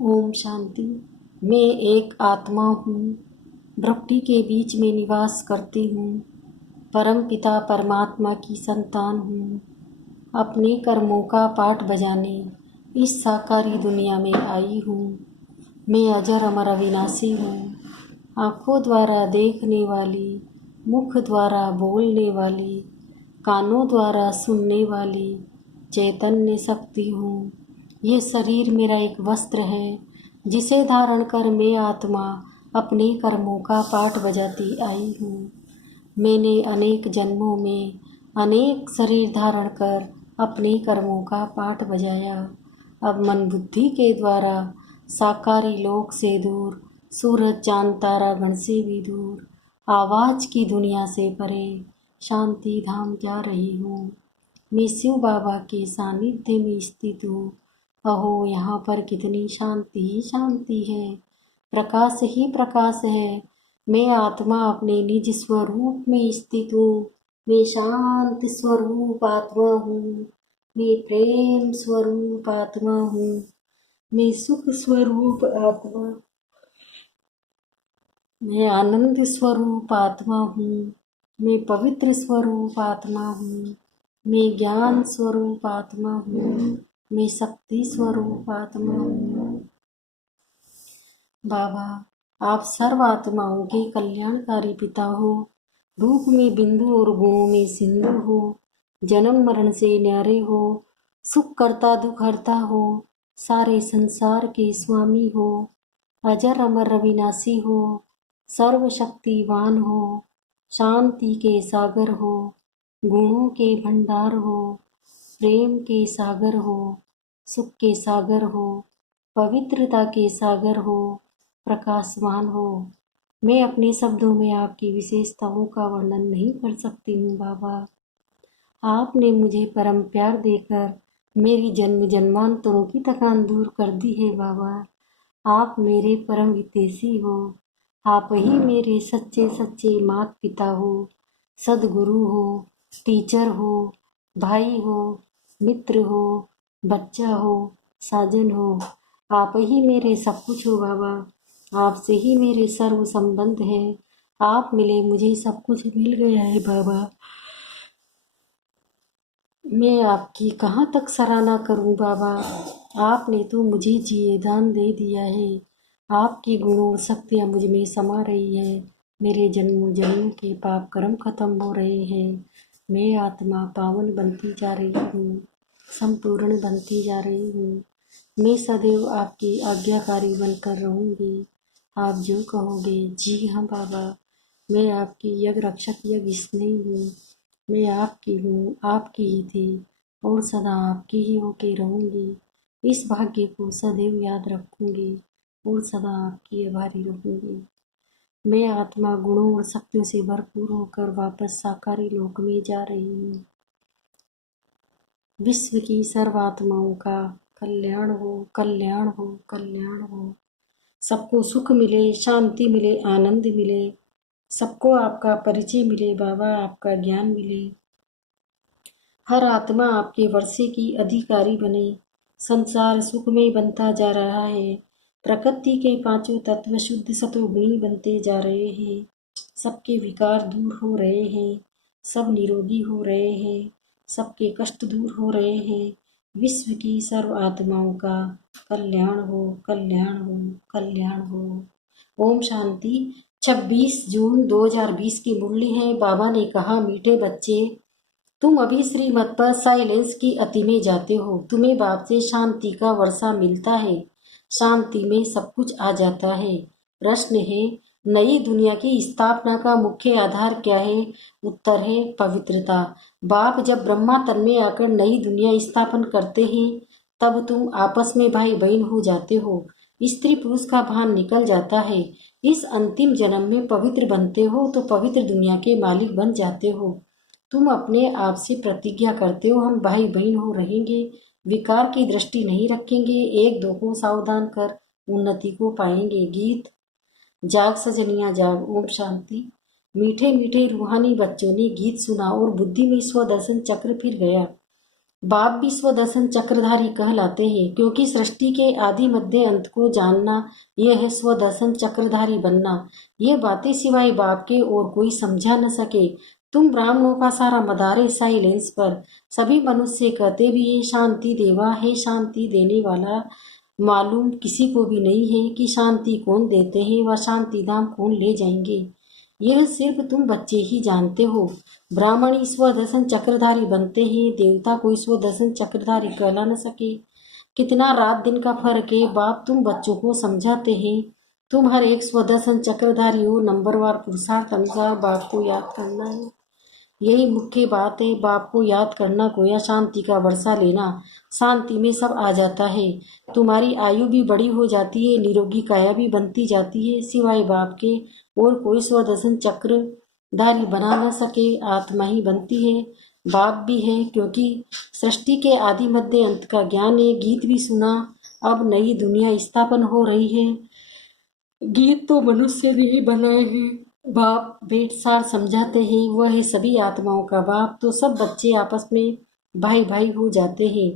ओम शांति। मैं एक आत्मा हूँ, प्रकृति के बीच में निवास करती हूँ, परम पिता परमात्मा की संतान हूँ। अपने कर्मों का पाठ बजाने इस साकारी दुनिया में आई हूँ। मैं अजर अमर अविनाशी हूँ, आँखों द्वारा देखने वाली, मुख द्वारा बोलने वाली, कानों द्वारा सुनने वाली चैतन्य शक्ति हूँ। ये शरीर मेरा एक वस्त्र है जिसे धारण कर मैं आत्मा अपने कर्मों का पाठ बजाती आई हूँ। मैंने अनेक जन्मों में अनेक शरीर धारण कर अपने कर्मों का पाठ बजाया। अब मन बुद्धि के द्वारा साकारी लोक से दूर, सूरज चांद तारा गण से भी दूर, आवाज की दुनिया से परे शांति धाम जा रही हूँ। मैं शिव बाबा के सानिध्य में स्थित हूँ। अहो, यहाँ पर कितनी शांति ही शांति है, प्रकाश ही प्रकाश है। मैं आत्मा अपने निज स्वरूप में स्थित हूँ। मैं शांत स्वरूप आत्मा हूँ। मैं प्रेम स्वरूप आत्मा हूँ। मैं सुख स्वरूप आत्मा, मैं आनंद स्वरूप आत्मा हूँ। मैं पवित्र स्वरूप आत्मा हूँ। मैं ज्ञान स्वरूप आत्मा हूँ। मैं शक्ति स्वरूप आत्मा हूँ। बाबा, आप सर्व आत्माओं के कल्याणकारी पिता हो। रूप में बिंदु और गुणों में सिंधु हो। जन्म मरण से न्यारे हो। सुख करता दुख हरता हो। सारे संसार के स्वामी हो। अजर अमर अविनाशी हो। सर्वशक्तिवान हो। शांति के सागर हो। गुणों के भंडार हो। प्रेम के सागर हो। सुख के सागर हो। पवित्रता के सागर हो। प्रकाशवान हो। मैं अपने शब्दों में आपकी विशेषताओं का वर्णन नहीं कर सकती हूँ बाबा। आपने मुझे परम प्यार देकर मेरी जन्म जन्मांतरों की थकान दूर कर दी है बाबा। आप मेरे परम हितैषी हो। आप ही मेरे सच्चे सच्चे माता पिता हो, सदगुरु हो, टीचर हो, भाई हो, मित्र हो, बच्चा हो, साजन हो। आप ही मेरे सब कुछ हो बाबा। आपसे ही मेरे सर्व संबंध है। आप मिले मुझे सब कुछ मिल गया है बाबा। मैं आपकी कहाँ तक सराहना करूं बाबा। आपने तो मुझे जिए दान दे दिया है। आपकी गुणों और शक्तियाँ मुझ में समा रही है। मेरे जन्मों जन्मों के पाप कर्म खत्म हो रहे हैं। मैं आत्मा पावन बनती जा रही हूँ, संपूर्ण बनती जा रही हूँ। मैं सदैव आपकी आज्ञाकारी बनकर रहूँगी। आप जो कहोगे। जी हाँ बाबा, मैं आपकी यज्ञ रक्षक यज्ञ स्नेही हूँ। मैं आपकी हूँ, आपकी ही थी और सदा आपकी ही होके रहूँगी। इस भाग्य को सदैव याद रखूँगी और सदा आपकी आभारी रहूँगी। मैं आत्मा गुणों और शक्तियों से भरपूर होकर वापस साकारी लोक में जा रही हूँ। विश्व की सर्व आत्माओं का कल्याण हो, कल्याण हो, कल्याण हो। सबको सुख मिले, शांति मिले, आनंद मिले। सबको आपका परिचय मिले बाबा, आपका ज्ञान मिले। हर आत्मा आपके वर्षे की अधिकारी बने। संसार सुखमय बनता जा रहा है। प्रकृति के पांचों तत्व शुद्ध सतोगुणी बनते जा रहे हैं। सबके विकार दूर हो रहे हैं। सब निरोगी हो रहे हैं। सबके कष्ट दूर हो रहे हैं। विश्व की सर्व आत्माओं का कल्याण हो, कल्याण हो, कल्याण हो। ओम शांति। 26 जून 2020 की मुरली है। बाबा ने कहा, मीठे बच्चे, तुम अभी श्रीमत पर साइलेंस की अति में जाते हो। तुम्हें बाप से शांति का वर्षा मिलता है। शांति में सब कुछ आ जाता है। प्रश्न है, नई दुनिया की स्थापना का मुख्य आधार क्या है? उत्तर है पवित्रता। बाप जब ब्रह्मा तन में आकर नई दुनिया स्थापन करते हैं, तब तुम आपस में भाई बहन हो जाते हो। स्त्री पुरुष का भान निकल जाता है। इस अंतिम जन्म में पवित्र बनते हो तो पवित्र दुनिया के मालिक बन जाते हो। तुम अपने आप से प्रतिज्ञा करते हो, हम भाई बहन हो रहेंगे, विकार की दृष्टि नहीं रखेंगे, एक दो को सावधान कर उन्नति को पाएंगे। गीत। जाग सजनिया जाग। ओम शांति। मीठे मीठे रूहानी बच्चों ने गीत सुना और बुद्धि में स्वदर्शन चक्र फिर गया। बाप भी स्वदर्शन चक्रधारी कहलाते हैं, क्योंकि सृष्टि के आदि मध्य अंत को जानना यह है स्वदर्शन चक्रधारी बनना। ये बातें सिवाय बाप के और कोई समझा न सके। तुम ब्राह्मणों का सारा मदार है साइलेंस पर। सभी मनुष्य कहते भी है शांति देवा है, शांति देने वाला। मालूम किसी को भी नहीं है कि शांति कौन देते हैं व शांति धाम कौन ले जाएंगे। यह सिर्फ तुम बच्चे ही जानते हो। ब्राह्मण स्वदर्शन चक्रधारी बनते हैं, देवता कोई स्वदर्शन चक्रधारी कहला न सके। कितना रात दिन का फर्क है। बाप तुम बच्चों को समझाते हैं, तुम हर एक स्वदर्शन चक्रधारी हो। नंबरवार पुरुषार्थ अनुसार बाप को याद करना है, यही मुख्य बात है। बाप को याद करना गोया शांति का वर्षा लेना। शांति में सब आ जाता है। तुम्हारी आयु भी बड़ी हो जाती है, निरोगी काया भी बनती जाती है। सिवाय बाप के और कोई स्वदर्शन चक्रधारी बना न सके, आत्मा ही बनती है। बाप भी है, क्योंकि सृष्टि के आदि मध्य अंत का ज्ञान है। गीत भी सुना, अब नई दुनिया स्थापन हो रही है। गीत तो मनुष्य ने ही बनाए हैं। बाप भेंटसार समझाते हैं, वह है सभी आत्माओं का बाप। तो सब बच्चे आपस में भाई भाई हो जाते हैं।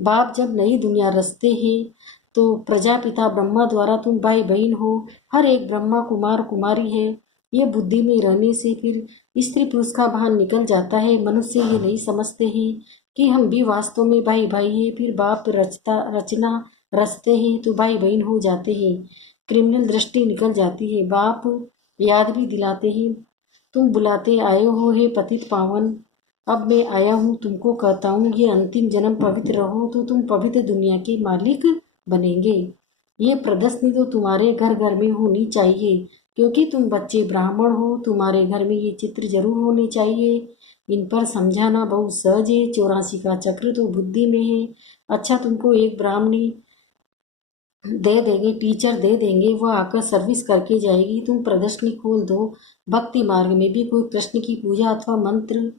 बाप जब नई दुनिया रचते हैं तो प्रजापिता ब्रह्मा द्वारा तुम भाई बहन हो। हर एक ब्रह्मा कुमार कुमारी है। ये बुद्धि में रहने से फिर स्त्री पुरुष का भान निकल जाता है। मनुष्य ये नहीं समझते हैं कि हम भी वास्तव में भाई भाई हैं। फिर बाप रचना रचते हैं तो भाई बहन हो जाते हैं। क्रिमिनल दृष्टि निकल जाती है। बाप याद भी दिलाते हैं, तुम बुलाते आए हो हे पतित पावन। अब मैं आया हूँ, तुमको कहता हूँ ये अंतिम जन्म पवित्र रहो तो तुम पवित्र दुनिया के मालिक बनेंगे। ये प्रदर्शनी तो तुम्हारे घर घर में होनी चाहिए, क्योंकि तुम बच्चे ब्राह्मण हो। तुम्हारे घर में ये चित्र जरूर होने चाहिए। इन पर समझाना बहुत सहज है। 84 का चक्र तो बुद्धि में है। अच्छा, तुमको एक ब्राह्मणी दे देंगे, टीचर दे देंगे, वह आकर सर्विस करके जाएगी। तुम प्रदर्शनी खोल दो। भक्ति मार्ग में भी कोई कृष्ण की पूजा अथवा मंत्र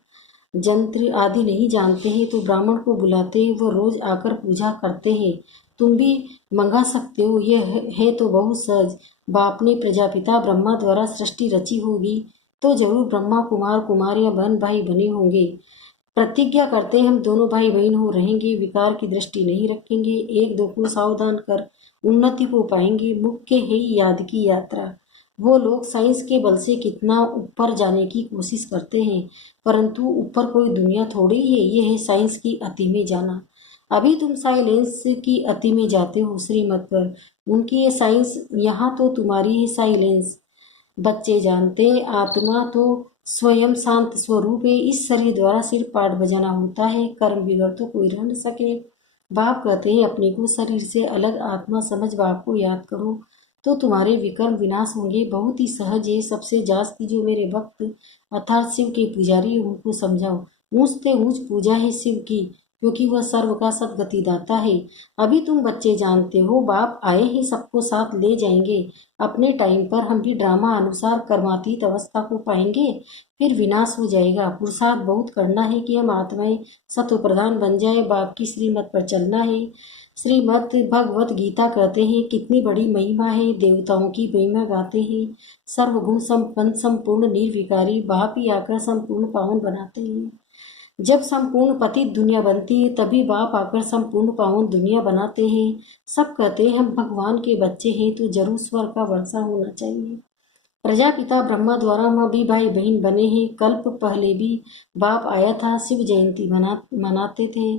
जंत्र आदि नहीं जानते हैं तो ब्राह्मण को बुलाते हैं, वो रोज आकर पूजा करते हैं। तुम भी मंगा सकते हो। यह है तो बहुत सहज। बाप ने प्रजापिता ब्रह्मा द्वारा सृष्टि रची होगी तो जरूर ब्रह्मा कुमार कुमारियां बहन भाई बने होंगे। प्रतिज्ञा करते हम दोनों भाई बहन हो रहेंगे, विकार की दृष्टि नहीं रखेंगे, एक दो को सावधान कर उन्नति को पाएंगे। मुख्य है याद की यात्रा। वो लोग साइंस के बल से कितना ऊपर जाने की कोशिश करते हैं, परंतु ऊपर कोई दुनिया थोड़ी है। ये है साइंस की अति में जाना। अभी तुम साइलेंस की अति में जाते हो श्रीमत पर। उनकी ये साइंस, यहाँ तो तुम्हारी है साइलेंस। बच्चे जानते आत्मा तो स्वयं शांत स्वरूप है। इस शरीर द्वारा सिर्फ पाठ बजाना होता है, कर्म बिगड़ तो कोई रह न सके। बाप कहते हैं अपने को शरीर से अलग आत्मा समझ बाप को याद करो तो तुम्हारे विकर्म विनाश होंगे। बहुत ही सहज है। सबसे जास्ती जो मेरे भक्त अर्थात शिव के पुजारी उनको समझाओ। ऊंचते ऊंच पूजा है शिव की, क्योंकि वह सर्व का सदगति दाता है। अभी तुम बच्चे जानते हो बाप आए ही सबको साथ ले जाएंगे। अपने टाइम पर हम भी ड्रामा अनुसार कर्मातीत अवस्था को पाएंगे, फिर विनाश हो जाएगा। पुरुषार्थ बहुत करना है कि हम आत्माएं सत्व प्रधान बन जाए। बाप की श्रीमत पर चलना है। श्रीमद भगवत गीता कहते हैं कितनी बड़ी महिमा है। देवताओं की महिमा गाते हैं। सर्वगुण संपन्न संपूर्ण निर्विकारी बाप ही आकर संपूर्ण पावन बनाते हैं। जब संपूर्ण पतित दुनिया बनती है तभी बाप आकर संपूर्ण पावन दुनिया बनाते हैं। सब कहते हैं हम भगवान के बच्चे हैं तो जरूर स्वर्ग का वर्षा होना चाहिए। प्रजापिता ब्रह्मा द्वारा हम भी भाई बहन बने हैं। कल्प पहले भी बाप आया था, शिव जयंती मनाते थे।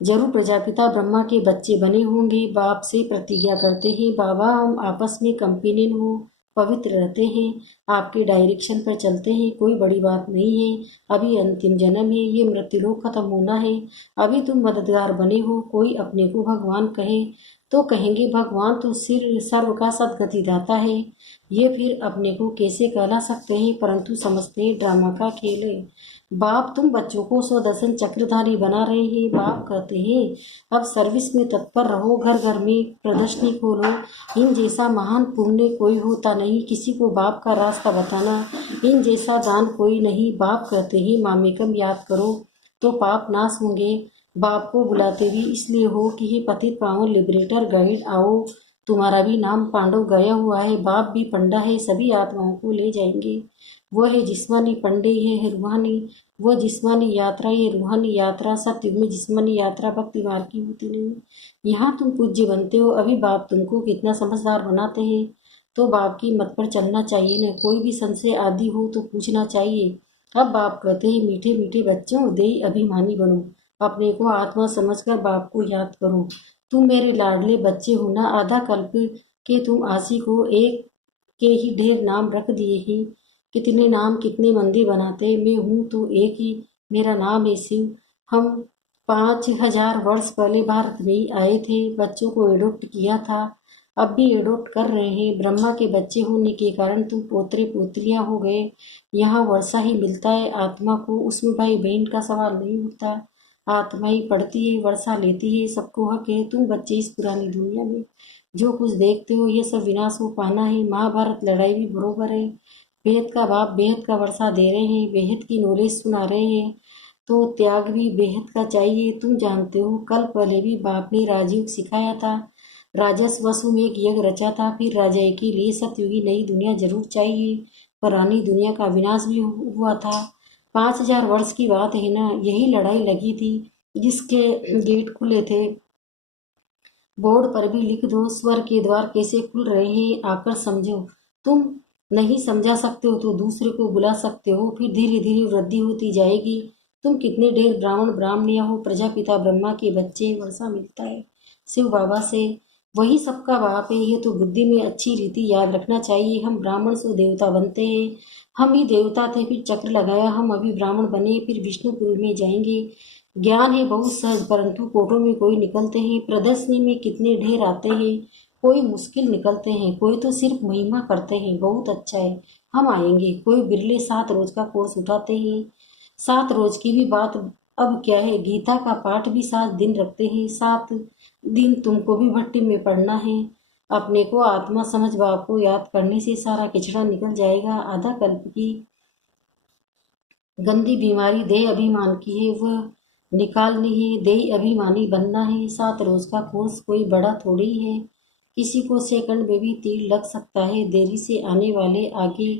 जरूर प्रजापिता ब्रह्मा के बच्चे बने होंगे। बाप से प्रतिज्ञा करते हैं बाबा हम आपस में कंपेनियन हो, पवित्र रहते हैं, आपके डायरेक्शन पर चलते हैं। कोई बड़ी बात नहीं है। अभी अंतिम जन्म है, ये मृत्युलोक खत्म होना है। अभी तुम मददगार बने हो। कोई अपने को भगवान कहे तो कहेंगे भगवान तो सिर सर्व का सदगति दाता है। ये फिर अपने को कैसे कहला सकते हैं, परंतु समझते हैं ड्रामा का खेल है। बाप तुम बच्चों को स्वदर्शन चक्रधारी बना रहे हैं। बाप कहते हैं अब सर्विस में तत्पर रहो, घर घर में प्रदर्शनी खोलो। इन जैसा महान पुण्य कोई होता नहीं, किसी को बाप का रास्ता बताना। इन जैसा दान कोई नहीं। बाप कहते हैं मामेकम याद करो तो पाप नाश होंगे। बाप को बुलाते भी इसलिए हो कि हे पतित पावन लिबरेटर गाइड आओ। तुम्हारा भी नाम पांडव गया हुआ है। बाप भी पंडा है, सभी आत्माओं को ले जाएंगे। वो है जिस्मानी, पंडे है रूहानी। वो जिस्मानी यात्रा ये रूहानी यात्रा, सतयुग में जिस्मानी यात्रा भक्ति मार्ग की होती नहीं। यहाँ तुम पूज्य बनते हो, अभी बाप तुमको कितना समझदार बनाते हैं, तो बाप की मत पर चलना चाहिए न। कोई भी संशय आदि हो तो पूछना चाहिए। अब बाप कहते हैं, मीठे मीठे बच्चों, देही अभिमानी बनो, अपने को आत्मा समझकर बाप को याद करो। तुम मेरे लाडले बच्चे हो ना, आधा कल्प के तुम आशिक हो, एक के ही ढेर नाम रख दिए हैं। कितने नाम कितने मंदिर बनाते, मैं हूँ तो एक ही, मेरा नाम है शिव। हम 5000 वर्ष पहले भारत में ही आए थे, बच्चों को एडोप्ट किया था, अब भी एडोप्ट कर रहे हैं। ब्रह्मा के बच्चे होने के कारण तुम पोतरे पोतरियां हो गए। यहाँ वर्षा ही मिलता है आत्मा को, उसमें भाई बहन का सवाल नहीं उठता। आत्मा ही पढ़ती है, वर्षा लेती है, सबको हक है। तुम बच्चे इस पुरानी दुनिया में जो कुछ देखते हो ये सब विनाश हो पाना है। महाभारत लड़ाई भी बरोबर है, बेहद का बाप बेहद का वर्षा दे रहे हैं, बेहद की नॉलेज सुना रहे हैं, तो त्याग भी बेहद का चाहिए। तुम जानते हो कल पहले भी बाप ने राजयोग सिखाया था, राजस वसु में एक यज्ञ रचा था, फिर राजा के लिए सतयुगी नई दुनिया जरूर चाहिए, पुरानी दुनिया का विनाश भी हुआ था। 5000 वर्ष की बात है ना, यही लड़ाई लगी थी, जिसके गेट खुले थे। बोर्ड पर भी लिख दो, स्वर के द्वार कैसे खुल रहे हैं, आकर समझो। तुम नहीं समझा सकते हो तो दूसरे को बुला सकते हो, फिर धीरे धीरे वृद्धि होती जाएगी। तुम कितने ढेर ब्राह्मण ब्राह्मणियां हो, प्रजापिता ब्रह्मा के बच्चे, वर्षा मिलता है शिव बाबा से, वही सबका बाप है। ये तो बुद्धि में अच्छी रीति याद रखना चाहिए। हम ब्राह्मण से देवता बनते हैं, हम ही देवता थे, फिर चक्र लगाया, हम अभी ब्राह्मण बने, फिर विष्णुपुर में जाएंगे। ज्ञान है बहुत सहज, परंतु कोटों में कोई निकलते हैं, प्रदर्शनी में कितने ढेर आते हैं, कोई मुश्किल निकलते हैं, कोई तो सिर्फ महिमा करते हैं, बहुत अच्छा है, हम आएंगे। कोई बिरले 7 रोज का कोर्स उठाते हैं, 7 रोज की भी बात अब क्या है, गीता का पाठ भी 7 दिन रखते हैं, 7 दिन तुमको भी भट्टी में पढ़ना है। अपने को आत्मा समझ बाप को याद करने से सारा किचड़ा निकल जाएगा। आधा कल्प की गंदी बीमारी देह अभिमान की है, वह निकालनी है, देह अभिमानी बनना है। 7 रोज का कोर्स कोई बड़ा थोड़ी है, किसी को सेकंड में भी तीर लग सकता है। देरी से आने वाले आगे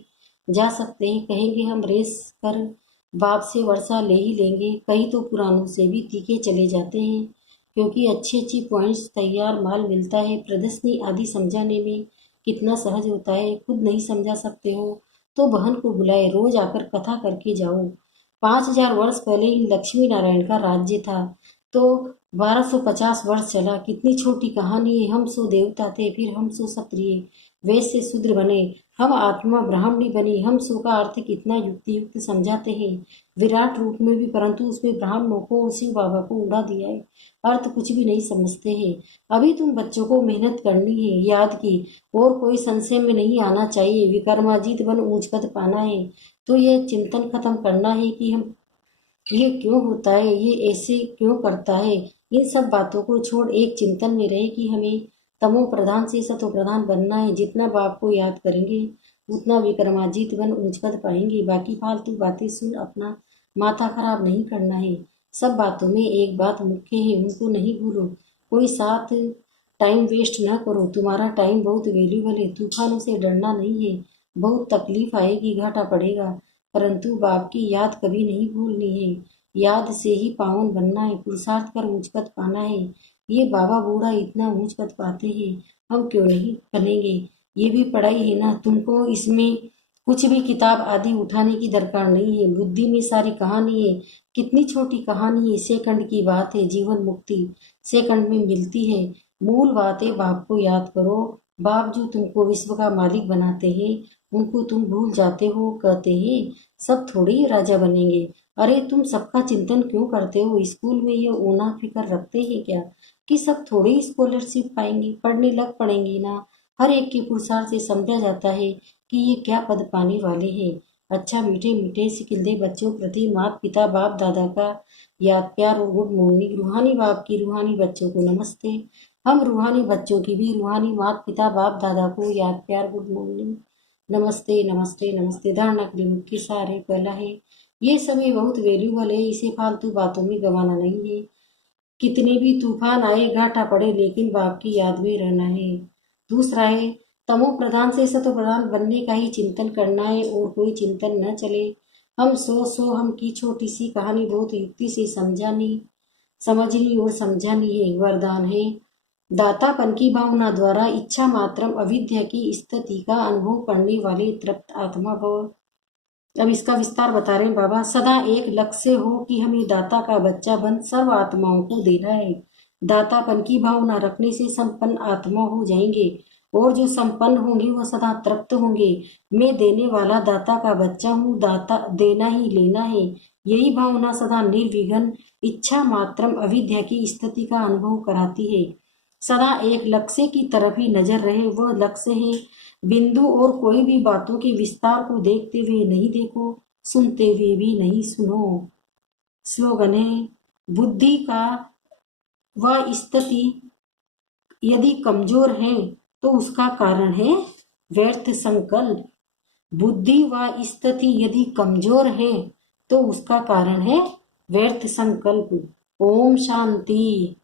जा सकते हैं, कहेंगे हम रेस कर बाप से वर्षा ले ही लेंगे। कई तो पुरानों से भी तीखे चले जाते हैं, क्योंकि अच्छी अच्छी पॉइंट्स तैयार माल मिलता है। प्रदर्शनी आदि समझाने में कितना सहज होता है, खुद नहीं समझा सकते हो तो बहन को बुलाए, रोज आकर कथा करके जाओ। 5000 वर्ष पहले ही लक्ष्मी नारायण का राज्य था, तो 1250 वर्ष चला। कितनी छोटी कहानी है। हम सो देवता थे, फिर हम सो क्षत्रिय, वैश्य शूद्र बने, हम आत्मा ब्राह्मणी बनी। हम सो का अर्थ कितना युक्ति युक्त समझाते हैं, विराट रूप में भी, परंतु उसमें ब्राह्मणों को शिव बाबा को उड़ा दिया है, अर्थ कुछ भी नहीं समझते हैं। अभी तुम बच्चों को मेहनत करनी है, याद की, और कोई संशय में नहीं आना चाहिए। विक्रमाजीत बन ऊंच पद पाना है, तो यह चिंतन खत्म करना है कि हम ये क्यों होता है, ये ऐसे क्यों करता है। इन सब बातों को छोड़ एक चिंतन में रहे कि हमें तमो प्रधान से सतो प्रधान बनना है। जितना बाप को याद करेंगे उतना विक्रमाजीत बन ऊंच पद पाएंगे। बाकी फालतू बातें सुन अपना माथा खराब नहीं करना है। सब बातों में एक बात मुख्य है, उनको नहीं भूलो। कोई साथ टाइम वेस्ट ना करो, तुम्हारा टाइम बहुत वैल्यूबल है। तूफानों से डरना नहीं है, बहुत तकलीफ आएगी, घाटा पड़ेगा, परंतु बाप की याद कभी नहीं भूलनी है। याद से ही पावन बनना है, पुरुषार्थ कर ऊंच पद पाना है। ये बाबा बूढ़ा इतना ऊंच पद पाते हैं, हम क्यों नहीं बनेंगे। ये भी पढ़ाई है ना, तुमको इसमें कुछ भी किताब आदि उठाने की दरकार नहीं है। बुद्धि में सारी कहानी है, कितनी छोटी कहानी है, सेकंड की बात है। जीवन मुक्ति सेकंड में मिलती है। मूल बात है, बाप को याद करो। बाप जो तुमको विश्व का मालिक बनाते हैं, उनको तुम भूल जाते हो। कहते हैं सब थोड़ी ही राजा बनेंगे। अरे तुम सबका चिंतन क्यों करते हो। स्कूल में ये ओना फिकर रखते हैं क्या कि सब थोड़ी ही स्कॉलरशिप पाएंगे, पढ़ने लग पड़ेंगे ना। हर एक के पुरुषार्थ से समझा जाता है कि ये क्या पद पाने वाले हैं। अच्छा, मीठे मीठे सिकिल्दे बच्चों प्रति माता पिता बाप दादा का याद प्यार और गुड मॉर्निंग। रूहानी बाप की रूहानी बच्चों को नमस्ते। हम रूहानी बच्चों की भी रूहानी माता पिता बाप दादा को याद प्यार गुड मॉर्निंग, नमस्ते नमस्ते नमस्ते। धारणा के मुख्य सारे पहला है, ये समय बहुत वैल्यूबल है, इसे फालतू बातों में गंवाना नहीं है। कितने भी तूफान आए घाटा पड़े, लेकिन बाप की याद में रहना है। दूसरा है, तमो प्रधान से सतो प्रधान बनने का ही चिंतन करना है और कोई चिंतन न चले। हम हम की छोटी सी कहानी बहुत युक्ति से समझनी और समझानी है वरदान है। दातापन की भावना द्वारा इच्छा मात्रम अविद्या की स्थिति का अनुभव करने वाले तृप्त आत्मा भव। अब इसका विस्तार बता रहे हैं बाबा। सदा एक लक्ष्य हो कि हमें दाता का बच्चा बन सर्व आत्माओं को देना है। दातापन की भावना रखने से संपन्न आत्मा हो जाएंगे और जो संपन्न होंगे वह सदा तृप्त होंगे। मैं देने वाला दाता का बच्चा हूँ, दाता देना ही लेना है। यही भावना सदा निर्विघ्न इच्छा मात्रम अविद्या की स्थिति का अनुभव कराती है। सदा एक लक्ष्य की तरफ ही नजर रहे, वह लक्ष्य है बिंदु और कोई भी बातों के विस्तार को देखते हुए नहीं देखो, सुनते हुए भी नहीं सुनो। स्लोगन है, बुद्धि का वह स्थिति यदि कमजोर है तो उसका कारण है व्यर्थ संकल्प। बुद्धि व स्थिति यदि कमजोर है तो उसका कारण है व्यर्थ संकल्प। ओम शांति।